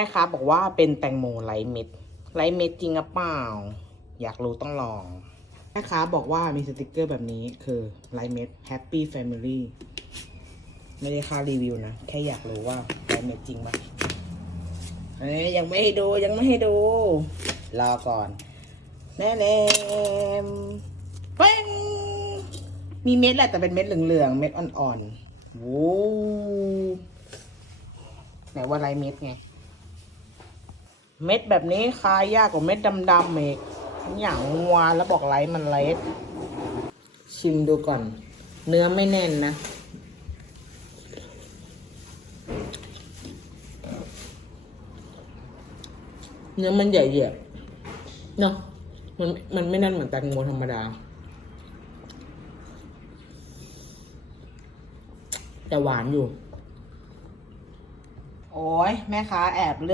แม่ค้าบอกว่าเป็นแตงโมไร้เม็ดไร้เม็ดจริงหรือเปล่า อยากรู้ต้องลอง แม่ค้าบอกว่ามีสติกเกอร์แบบนี้คือไร้เม็ด Happy Family ไม่ได้ค่ารีวิวนะ แค่อยากรู้ว่าไร้เม็ดจริงปะเอ้ยยังไม่ให้ดูยังไม่ให้ดู รอก่อน แน่แน่เป้งมีเม็ดแหละแต่เป็นเม็ดเหลืองๆ เม็ดอ่อนๆโว้วไหนว่าไรเม็ดไง เม็ดแบบนี้คายยากกว่าเม็ดดำๆเอกอย่างวานแล้วบอกไรมันเล็ดชิมดูก่อน เนื้อไม่แน่นนะ เนื้อมันใหญ่ๆเนาะมันมันไม่แน่นเหมือนแตงโมธรรมดา แต่หวานอยู่ โอ้ยแม่ค้าแอบเลือก